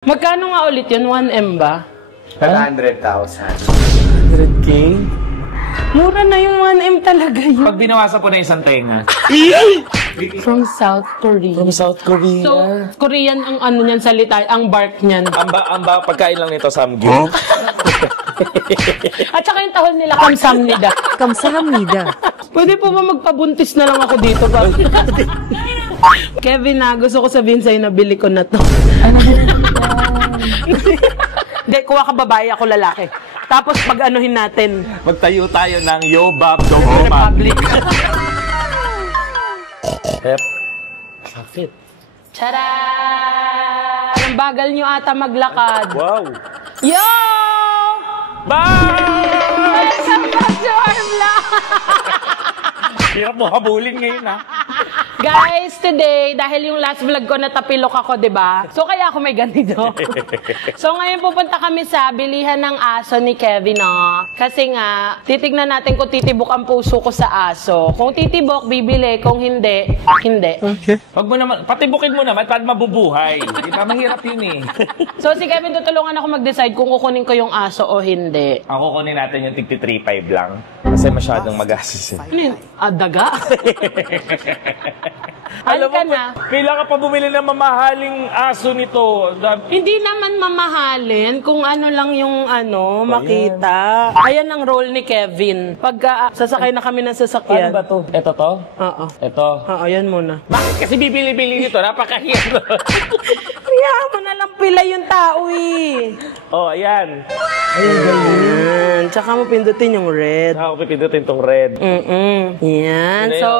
Magkano nga ulit yun? 1M ba? 100,000. 100K? Mura na yung 1M talaga yun. Pag binawasan po na isang tenga. From South Korea. From South Korea. So, Korean ang ano niyan salita, ang bark niyan. Amba, pagkain lang nito, samgyup. At saka yung tahol nila, kamsamnida. Kamsahamnida. Pwede po ba magpabuntis na lang ako dito? Kevin, gusto ko sabihin sa'yo na bili ko na to. Hindi, kuha ka babae, ako lalaki. Tapos pag-anuhin natin. Magtayo tayo ng Yobab Dogoma. Republic. Hep. Sakit. Tara! Ang bagal nyo ata maglakad. Wow. Yo! Bye! Welcome back to our vlog! Hirap mo habulin ngayon, ha? Guys, today, dahil yung last vlog ko natapilok ako, diba? So, kaya ako may ganito. So, ngayon pupunta kami sa bilihan ng aso ni Kevin, no? Kasi nga, titignan natin kung titibok ang puso ko sa aso. Kung titibok, bibili. Kung hindi, hindi. Okay. Wag mo naman, patibukin mo naman para mabubuhay. Di ba? Mahirap yun eh. So, si Kevin, tutulungan ako mag-decide kung kukunin ko yung aso o hindi. Ako kunin natin yung tigti 3.5 lang. Kasi masyadong magastos eh. Ano yun? Daga? Alam Halika mo, na. kailangan pa bumili ng mamahaling aso nito. Hindi naman mamahalin kung ano lang yung ano, makita. Ayan ang role ni Kevin. Pagka sasakay na kami ng sasakyan. Ano ba to? Ito to? Oo. Ito. Oo, yan muna. Bakit kasi bibili-bili nito? Napakahirap. Kaya mo na lang pila yung tao eh. Oh, ayan. Ayan. Tsaka mo pindutin yung red. Ako pipindutin tong red. Yan. Ano So,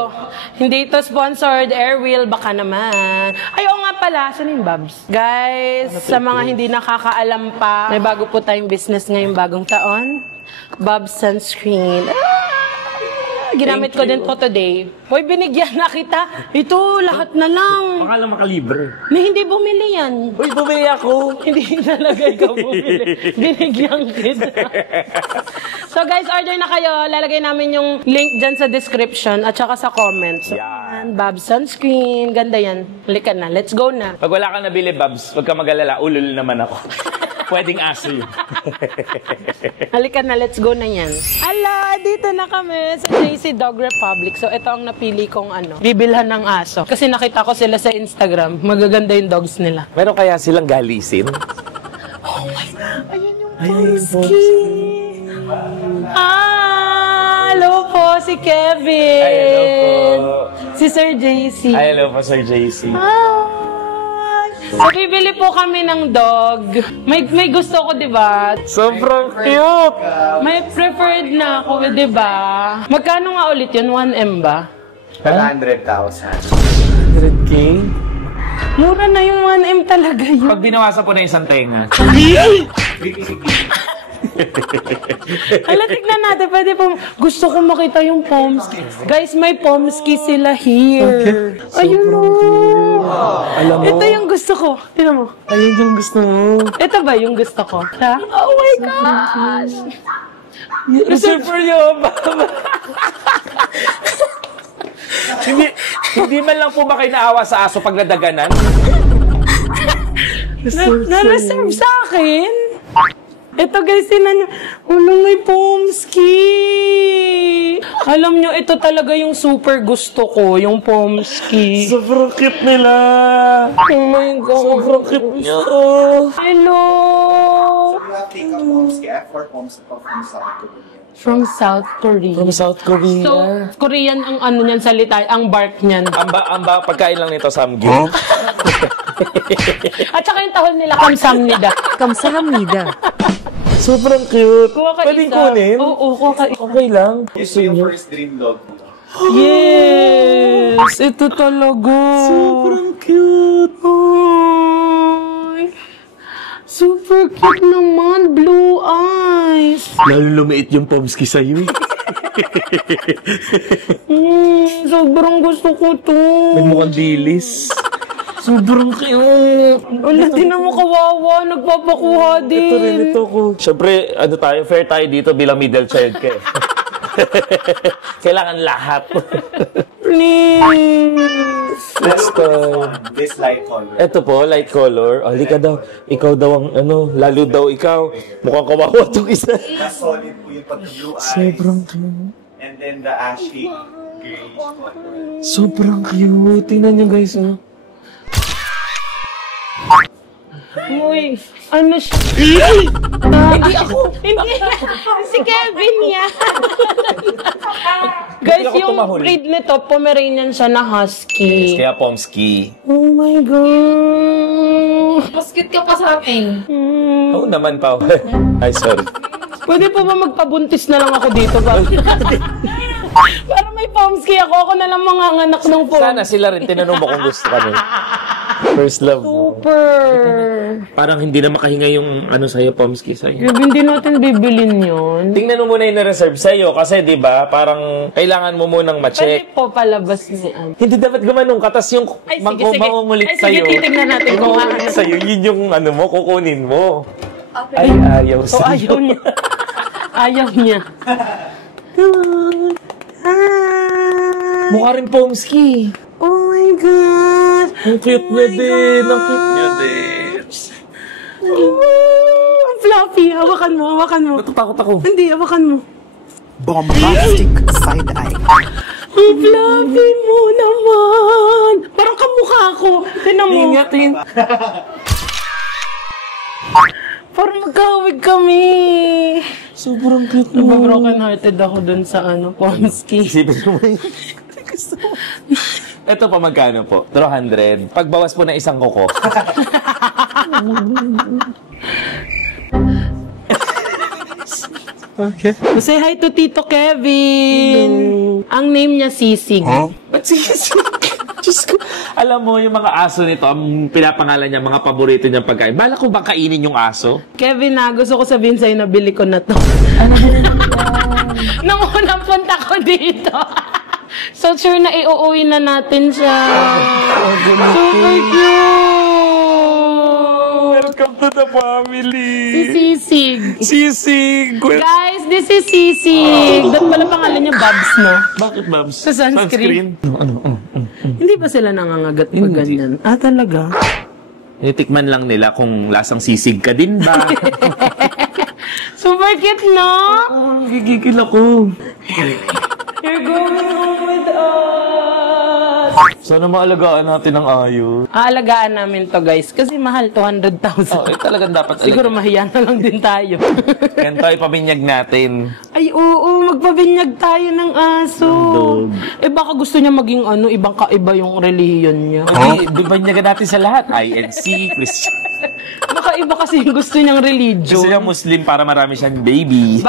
hindi ito sponsored. Airwheel, baka naman. Ay, oo nga pala. Saan yung Babs? Guys, sa mga hindi nakakaalam pa, may bago po tayong business ngayong bagong taon. Babs Sunscreen. Ginamit ko din to today. Hoy, binigyan na kita. Ito, lahat na lang. Baka lang makalibre. May hindi bumili yan. Uy, bumili ako. Hindi talaga ikaw bumili. Binigyan kita. So guys, order na kayo. Lalagay namin yung link dyan sa description at saka sa comments. So, Yan. Babs Sunscreen. Ganda yan. Halika na. Let's go na. Pag wala kang nabili, Babs, huwag ka mag-alala. Ulul naman ako. Pwedeng aso yun. Halika na. Let's go na yan. Ala, dito na kami sa JC Dog Republic. So ito ang napili kong bibilhan ng aso. Kasi nakita ko sila sa Instagram. Magaganda yung dogs nila. Meron kaya silang galisin? Oh my God. Ayan yung Pomsky. Hello po, si Kevin. Ay, hello po. Si Sir JC. Ay, hello po, Sir JC. Hi. So, bibili po kami ng dog. May gusto ko, di ba? Sobrang cute! May preferred na ako, di ba? Magkano nga ulit yun? 1M ba? 100,000. 100K? Mura na yung 1M talaga yun. Pag binawasan po na isang tenga. Hala, tignan natin. Pwede po. Gusto ko makita yung Pomsky. Guys, may Pomsky sila here. Ayun o. Alam mo? Ito yung gusto ko. Tignan mo. Ayun yung gusto mo. Ito ba yung gusto ko? Ha? Oh my gosh! Super Yoba! hindi man lang po ba kayo naawa sa aso pag nadaganan? Na-reserve sa akin? Ito guys, tinan nyo. Walang may Pomsky. Alam nyo, ito talaga yung super gusto ko, yung Pomsky. Sobrang cute nila! Oh my God. Sobrang cute niya! Hello! Take a Pomsky for Pomsky from South Korea. From South Korea. From South Korea. So, Korean ang ano niyan salita, ang bark niyan. Amba, pagkain lang nito, samgyup. At saka yung tahol nila, kamsamnida. Kamsahamnida. Sobrang cute. Kuha ka Pwedeng isa. kunin? Oo, kuha ka isa. Okay lang. Ito yung first dream dog. Yes! Ito talaga. Sobrang cute. Ay, super cute naman. Blue eyes. Lalo lumiit yung Pomsky sa'yo eh. Sobrang gusto ko to. May mukhang dilis. Sobrang cute. Wala, di na mo kawawa. Nagpapakuha din. Ito rin, ito ko. Siyempre, fair tayo dito bilang middle child ka eh. Kailangan lahat. Please. Let's Lalo po go. this light color. Ito po, light color. Oh, ka daw. Ikaw daw ang lalo daw ikaw. Mukhang kawawa itong isa. Mas solid po yung pagka-blue eyes. Sobrang cute. And then the ashy grayish color. Sobrang cute. Tingnan nyo guys, oh. Uy, ano siya? Hindi ako. Hindi. Si Kevin yan. Guys, ako yung tumahol. breed nito, Pomeranian siya na husky. Kaya Pomsky. Oh my God. Mas cute ka pa sa akin. Oo naman, Pao. Ay, sorry. Pwede po ba magpabuntis na lang ako dito? Para may pomsky ako. Ako na lang mga anak ng pomsky. Sana sila rin tinanong mo kung gusto kami. First love mo. Super. Parang hindi na makahinga yung sa'yo, Pomsky sa'yo. Grabe, hindi natin bibilin yun. Tingnan mo muna yung na-reserve sa'yo kasi di ba parang kailangan mo munang ma-check. Pwede po palabas ni Ann. Hindi dapat gumanong ka, tas yung Ay, sige, sige. mangungulit Ay, sige, sa'yo. titignan natin kung Mangungulit ano. sa'yo, yun yung mo, kukunin mo. Ay, ayaw So, sa'yo. ayaw niya. Ayaw niya. Mukha rin Pomsky. Oh my God. Ang cute niya din. Ang cute niya din. Ang fluffy. Hawakan mo, hawakan mo. Natatakot ako. Hindi, hawakan mo. Bombastic side eye. Ang fluffy mo naman. Parang kamukha ko. Tinan mo. Ingatin. Parang magkawig kami. Sobrang cute mo. Nababroken hearted ako dun sa Pomsky. Isipin mo yun. Ito pa magkano po? 200. Pagbawas po na isang kuko. Okay. Say hi to Tito Kevin. Ang name niya Sisig. Ba't sisig? Diyos ko. Alam mo, yung mga aso nito, ang pinapangalan niya, mga paborito niyang pagkain. Bala ko ba kainin yung aso? Kevin, gusto ko sabihin sa'yo na bili ko na to. Nung unang punta ko dito. So, sure na iuuwi na natin siya. Super cute! Welcome to the family! Si Sisig. Sisig! Guys, this is Sisig. Doon pala pangalan niya Babs, no? Bakit, Babs? Sa sunscreen. Hindi ba sila nangangagat pag ganyan? Ah, talaga? Tikman lang nila kung lasang sisig ka din ba? Super cute, no? Gigigil ako. You're going home with us. Sana maalagaan natin ang ayos. Aalagaan namin to, guys. Kasi mahal, 200,000. Talagang dapat Siguro mahiya na lang din tayo. Ganito ipabinyag natin. Ay, oo, magpabinyag tayo ng aso. Baka gusto niya maging ibang kaiba yung relihiyon niya. Hindi, binyagan natin sa lahat. INC, Christian. Baka iba kasi yung gusto niyang religion. Gusto niya Muslim para marami siyang baby.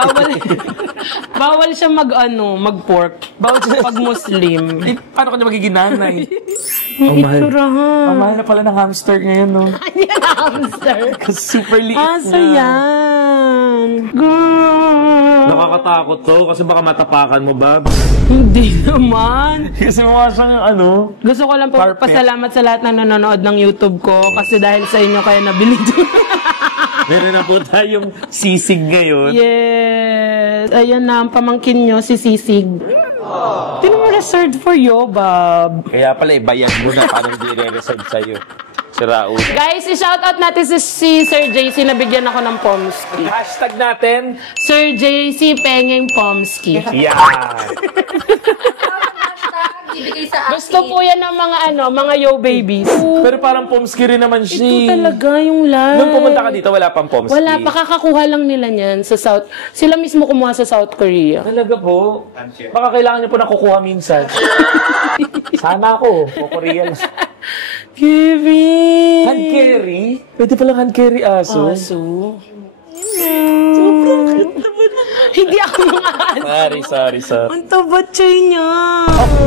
Bawal siya mag-pork. Bawal siya pag Muslim. Paano ka niya magiging nanay? Iturahan. Mahal na pala ng hamster ngayon, no? Yan, hamster. Kasi super liit Aso na. yan. Girl. Nakakatakot to kasi baka matapakan mo, Babs. Hindi naman. Kasi mukha siyang Gusto ko lang po Carpet. pasalamat sa lahat na nanonood ng YouTube ko kasi dahil sa inyo kaya nabili ito. Meron na po tayong sisig ngayon. Yes. Ayan na, ang pamangkin nyo, si Sisig. Reserved for you, Bob. Kaya pala, bayad mo na parang di re-reserve sa'yo. Si Raul. Guys, i-shoutout natin si Sir JC na bigyan ako ng Pomsky. Hashtag natin. Sir JC Pengeng Pomsky. Yeah. Ibigay sa akin. Gusto po yan ng mga yo babies. Pero parang Pomsky rin naman siya. Ito talaga yung live. Nung pumunta ka dito, wala pang Pomsky. Wala, pakakakuha lang nila niyan sa South. Sila mismo kumuha sa South Korea. Talaga po? Baka kailangan niyo po na kukuha minsan. Sana ako. Korean. Kevin! Hand carry? Pwede palang hand carry aso. Aso. Hindi ako mga aso. Sorry. Ang tabatchay niya.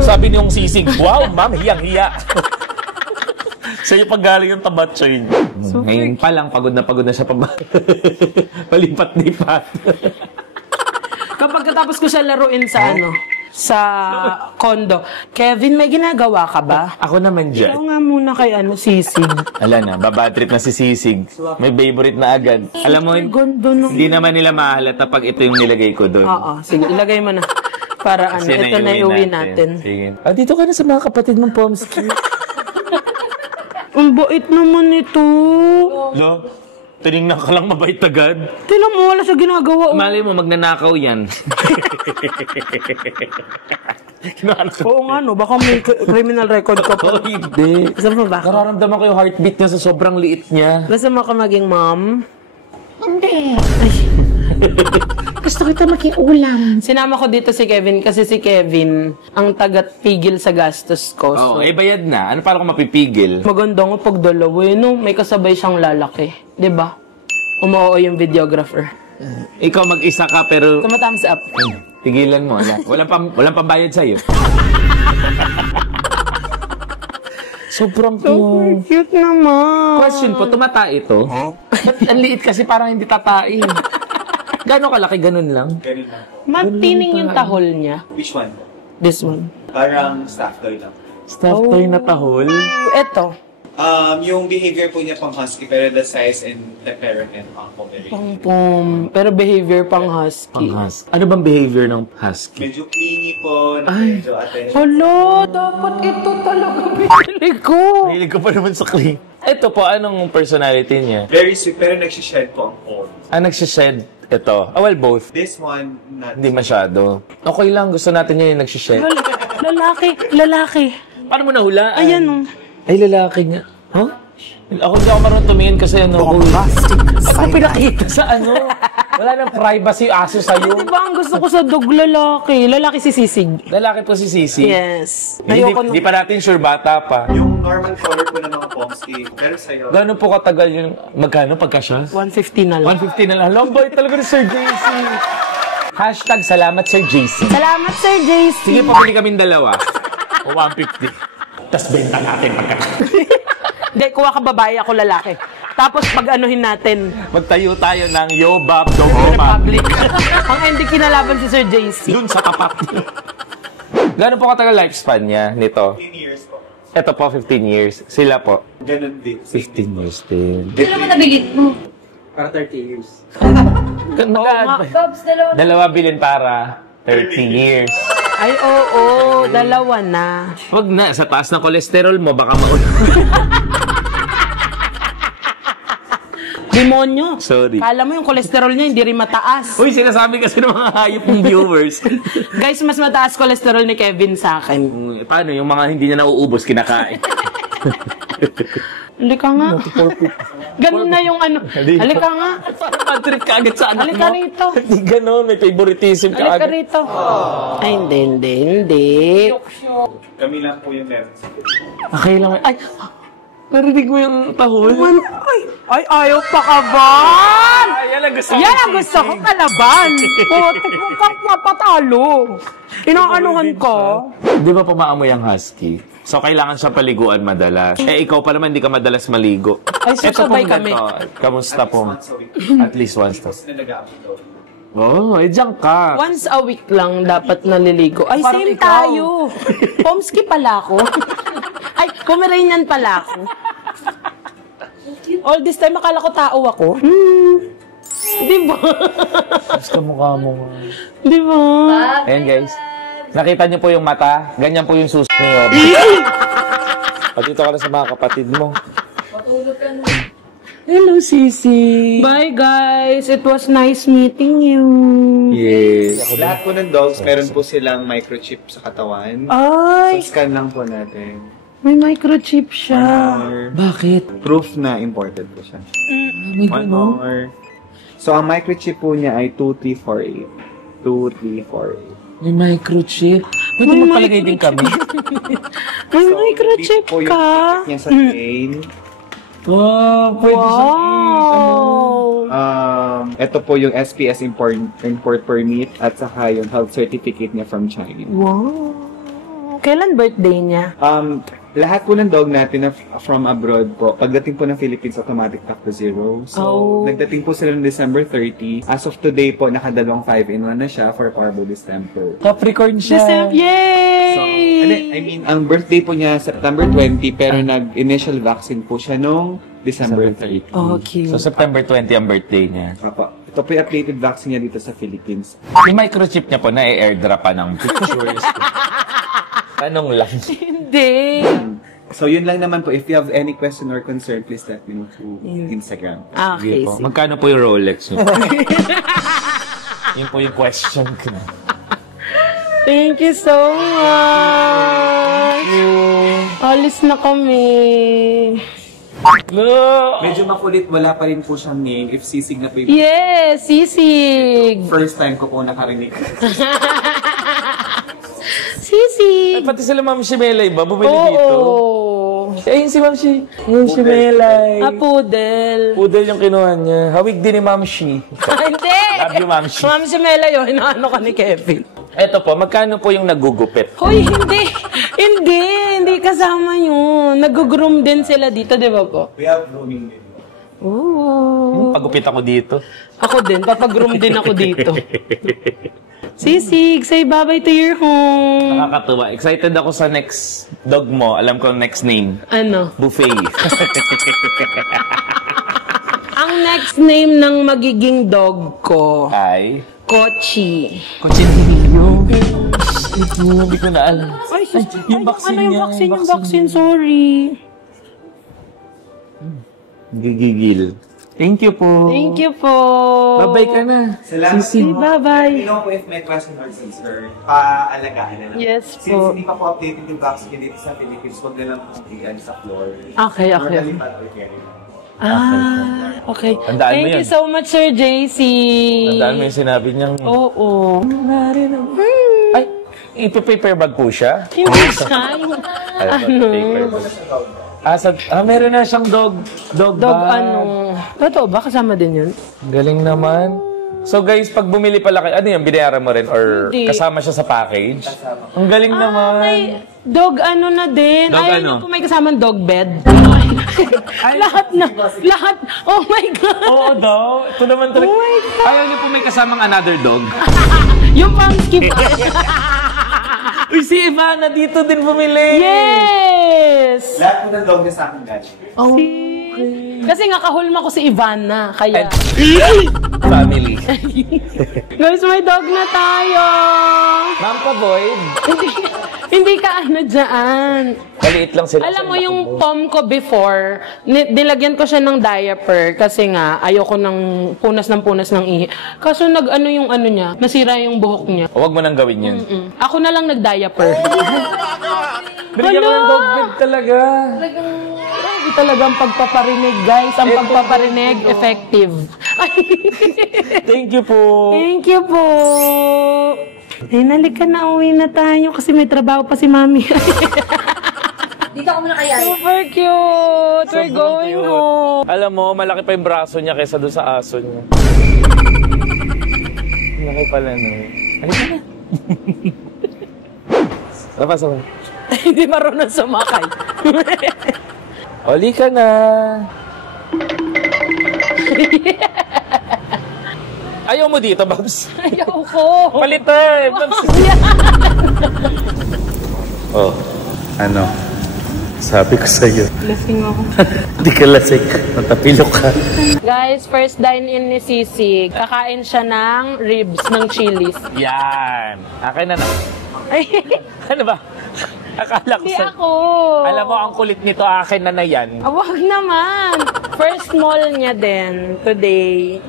Sabi niyong sisig, wow, ma'am, hiyang-hiya. Sa'yo pag galing yung tabatsoy niya. Ngayon pa lang, pagod na siya palipat-lipat. Kapag katapos ko siya laruin sa condo. Kevin, may ginagawa ka ba? Ako naman Ikaw dyan. nga muna kay Sisig. Ala na, babatrip na si Sisig. May favorite na agad. Alam mo, Gondo no. hindi naman nila mahalata pag ito yung nilagay ko doon. Oo, sige, ilagay mo na. Para ano, Kasi ito na iuwi natin. Sige. Dito ka na sa mga kapatid mong Pomski. Ang bait naman ito. Lo, tinignan ka lang mabait agad. Tingnan mo, wala sa ginagawa. Malay mo, magnanakaw yan. Oo nga, no? Baka may criminal record ka pa. Oh, hindi. Gusto mo ba? Nararamdaman ko yung heartbeat niya sa sobrang liit niya. Gusto mo ka maging mom? Hindi. Gusto kita makiulam. Sinama ko dito si Kevin kasi si Kevin ang tagat-pigil sa gastos ko. Oo, So, bayad na. Ano para ko mapipigil? maganda nga pag dalawa no? May kasabay siyang lalaki. 'Di ba? Umuoo yung videographer. Ikaw mag-isa ka pero Thumbs up. tigilan mo. Walang pambayad sa'yo. Sobrang cute. Cute naman. Question po, tumatai ito? Ba't ang liit kasi parang hindi tatai? Gano'ng kalaki? Ganun lang? Ganun lang po. Matining yung tahol niya. Which one? This one. Parang staff toy lang. Stuffed toy na tahol? Ito. Yung behavior po niya pang husky, pero the size and temperament pang Pomeranian. Pang-pom. Pero behavior pang husky. Husky. Ano bang behavior ng husky? Medyo clingy po, medyo attention. Hala, dapat ito talaga pinili ko. Mahilig ko pa naman sa clean. Ito po, anong personality niya? Very sweet, pero nagsished po ang cold. Nagsished ito. Well, both. This one, not. Hindi masyado. Okay lang, gusto natin niya yung nagsished. Lalaki. Paano mo nahulaan? Ayan oh. Ay, lalaki nga. Huh? Ako hindi ako marunong tumingin kasi ano ko. Bombastic Ako side eye. pinakita sa ano. Wala nang privacy aso sa'yo. Di ba ang gusto ko sa dog lalaki? Lalaki si Sisig. Lalaki po si Sisi. Yes. Hindi, Ayoko hindi pa natin sure bata pa. Yung normal color po ng mga Pomsky, pero sa'yo, Gano'n po katagal yung... Magkano pagka siya? 150 na lang. 150 na lang. Long boy talaga ni Sir JC. Hashtag salamat Sir JC. Salamat, Sir JC. Sige, pabili kaming dalawa. O 150. Tapos benta natin pagka... Hindi, kuha ka babae, ako lalaki. Tapos pag-anuhin natin, Magtayo tayo ng Yobab Dogoma. Republic. Ang ending kinalaban si Sir JC. Dun sa tapat. Gano'n po katagal lifespan niya nito? 15 years po. Ito po, 15 years. Sila po, Ganun din. 15 years din. Ano mo nabilit mo? Para 30 years. Babs, dalawa. Dalawa bilin para 30 years. Ay, oo, dalawa na. Wag na, sa taas ng kolesterol mo, baka mauna. Demonyo. Sorry. Kala mo yung kolesterol niya hindi rin mataas. Uy, sinasabi kasi ng mga hayop ng viewers. Guys, mas mataas kolesterol ni Kevin sa akin. Paano, yung mga hindi niya nauubos, kinakain. Halika nga. Ganun na yung ano. Halika nga. Parang bad-trip ka agad sa anak Halika mo. rito. Hindi ganon, may favoritism ka Halika agad. rito. Ay, hindi. Kami lang po yung meron. Okay lang. Ay, narinig mo yung tahol? Ay, ayaw pa ka ba? Yan ang gusto Yan ang gusto ko kalaban. Putik mo kang napatalo. Inaanuhan ko. Di ba pumaamoy ang husky? So, kailangan siya paliguan madalas. Ikaw pa naman, hindi ka madalas maligo. Ay, so Eto sabay pong kami. ganito, kamusta po? Once a week. At least once to. Tapos nalagaan daw. Oh, diyan ka. Once a week lang dapat naliligo. Ay, Parang same ikaw. tayo. Pomsky pala ako. Ay, Pomeranian pala ako. All this time, akala ko tao ako. Di ba? Gusto mukha mo. Di ba? Ayan guys. Nakita niyo po yung mata? Ganyan po yung susi niyo. Dito ka na sa mga kapatid mo. Patulog ka na. Hello, Sisi. Bye, guys. It was nice meeting you. Yes. Lahat po ng dogs, meron po silang microchip sa katawan. Ay, So, scan lang po natin. may microchip siya. Bakit? Proof na imported po siya. May 1 hour. So, ang microchip po niya ay 2348. 2348. May microchip. Pwede May magpalagay din kami. May microchip dito po yung ka. ticket niya sa chain. Wow, pwede siya. Wow. Ito po yung SPS import permit at saka yung health certificate niya from China. Wow. Kailan birthday niya? Lahat po ng dog natin na from abroad po, pagdating po ng Philippines, automatic back to zero. So, nagdating po sila ng December 30. As of today po, nakadalawang 5-in-1 na siya for Parvo distemper. Capricorn siya. Yay! So, I mean, ang birthday po niya September 20, pero nag-initial vaccine po siya nung December 30. Oh, cute. So, September 20 ang birthday niya. Papa. Ito po yung updated vaccine niya dito sa Philippines. Yung microchip niya po, na-airdrop pa ng pictures. Tanong lang. Hindi. So, yun lang naman po. If you have any question or concern, please let me know through Instagram. Okay, Po. Magkano po yung Rolex niyo? Yun po yung question ko. Thank you so much. Alis na kami. No! Medyo makulit, wala pa rin po siyang name. If sisig na po yung Yes, sisig. first time ko po nakarinig. Sisig. Pati sila Ma'am Shimelay ba? Bumili Oo. dito. Ayun si Ma'am Shi. Ma'am Shimelay. Poodle. Poodle yung kinuha niya. Hawig din ni Ma'am Shi. Hindi. Love you, Ma'am Shi. Ma'am Shimela yun. Inaano ka ni Kevin. Eto po, magkano po yung nagugupit? Hoy, hindi. Hindi kasama yun. Nag-groom din sila dito, di ba po? We have rooming din. Oo. Pagupit ako dito. Ako din. Papag-groom din ako dito. Sisig, say bye-bye to your home. Nakakatuwa. Excited ako sa next dog mo. Alam ko ang next name. Ano? Buffet. Ang next name ng magiging dog ko, Ay. Kochi. Kochinillo. Hindi ko na alam. Ay, yung vaccine ano yung niya, vaccine? yung Yung vaccine, sorry. Gigigil. Thank you po. Thank you po. Bye-bye ka na. Salamat Say po. bye-bye. You know po if may question or sister, paalagaan na lang. Yes Since po. hindi pa po updated yung vaccine dito sa Philippines, huwag na lang po bigyan sa floor. Okay. Normally, or carry. Okay. Tandaan mo Thank yun. you so much, Sir JC. Tandaan mo yung sinabi niyang... Oo. Ay, ipa-paper bag po siya? Hindi siya. Yung, Ano? Paper bag. Meron na siyang dog dog bag. Totoo ba? Kasama din yun? Galing naman. So guys, pag bumili pala kayo, ano yan, binayaran mo rin? Or Hindi. kasama siya sa package? Ang galing naman. May dog na din. Dog Ay, ano? po may kasamang dog bed. Lahat na. Lahat. Oh my God. Oo daw. Ito naman talaga. Oh my God. Ayaw niyo po may kasamang another dog? Yung pang-skip. Uy, si Ivana dito din bumili. Yes! Lahat po ng dog niya sa akin galing. Kasi nga kahulma ko si Ivana, kaya... Family. Guys, may dog na tayo! Ma'am pa, Void. Hindi ka dyan. Maliit lang sila. Alam mo yung pom ko before, nilagyan ko siya ng diaper kasi nga ayoko ng punas ng ihi. Kaso yung ano niya, nasira yung buhok niya. Huwag mo nang gawin yun. Ako na lang nag-diaper. Binigyan ko ng dog bed talaga. Grabe talagang pagpaparinig, guys. Ang pagpaparinig, effective. Thank you po. Thank you po. Ay, nalika na, uwi na tayo kasi may trabaho pa si Mami. Dito ako muna kaya. Super cute. We're Sobrang going cute. home. Alam mo, malaki pa yung braso niya kaysa doon sa aso niya. Laki pala, no? Halika na. Tapos ako. Hindi marunong sumakay. Oli ka na. Ayaw mo dito, Babs. Ayaw ko. Palitan! Babs. Oh, ano? Sabi ko sa'yo. Lasing ako. Hindi ka lasik. Natapilok ka. Guys, first dine-in ni Sisig. Kakain siya ng ribs ng chilies. Yan. Akin na na. Ay, Ano ba? Akala ko hindi sa... ako. Alam mo, ang kulit nito, akin na yan. Wag naman. First mall niya din today.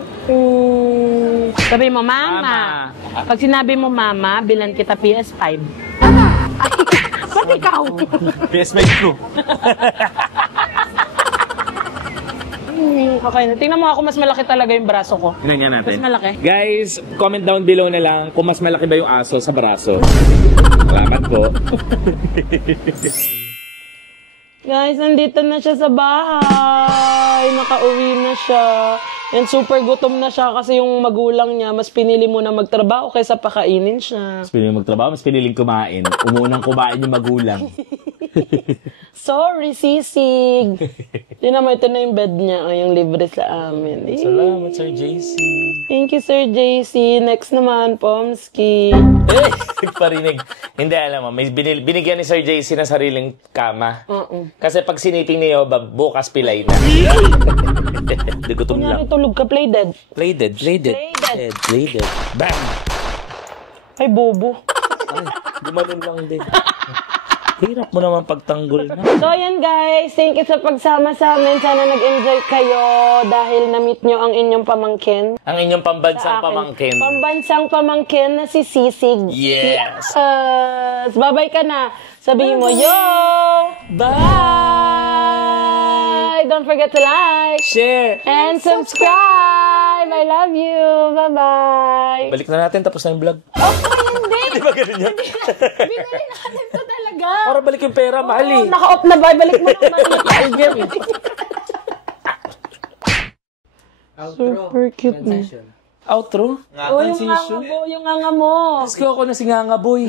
Sabi mo, Mama. Pag sinabi mo, Mama, bilan kita PS5. Ay, ba't ikaw? PS5 ko. Okay na. Tingnan mo ako, mas malaki talaga yung braso ko. Tingnan nga natin. Mas malaki. Guys, comment down below na lang kung mas malaki ba yung aso sa braso. Salamat po. Guys, nandito na siya sa bahay. Nakauwi na siya. And super gutom na siya kasi yung magulang niya, mas pinili mo na magtrabaho kaysa pakainin siya. Mas piniling magtrabaho, mas piniling kumain. Umunang kumain yung magulang. Sorry, Sisig. Tingnan mo, ito na yung bed niya. Ay, yung libre sa amin. Salamat, Sir JC. Thank you, Sir JC. Next naman, Pomski. Eh, nagparinig. Hindi, alam mo, may binigyan ni Sir JC na sariling kama. Kasi pag siniping niyo, bukas pilay na. Hindi gutom lang. Kunyari tulog ka, play dead. Play dead. Play dead. Bam! Ay, bobo. Ay, gumanon lang din. Hirap mo naman pagtanggol na. So, ayan guys. Thank you sa pagsama sa amin. Sana nag-enjoy kayo dahil na-meet nyo ang inyong pamangkin. Ang inyong pambansang Sa akin. pamangkin. Pambansang pamangkin na si Sisig. Yes! Babay ka na. Sabihin mo, yo! Bye! Don't forget to like Share! and subscribe. I love you. Bye-bye. Balik na natin, tapos na yung vlog. Hindi. Di ba ganun yan? Binili natin to talaga. Para balik yung pera, mahal eh. Naka-off na ba? Balik mo na mali. Super cute na. Outro? Oh, yung nganga mo. Let's go ako na si Nganga Boy.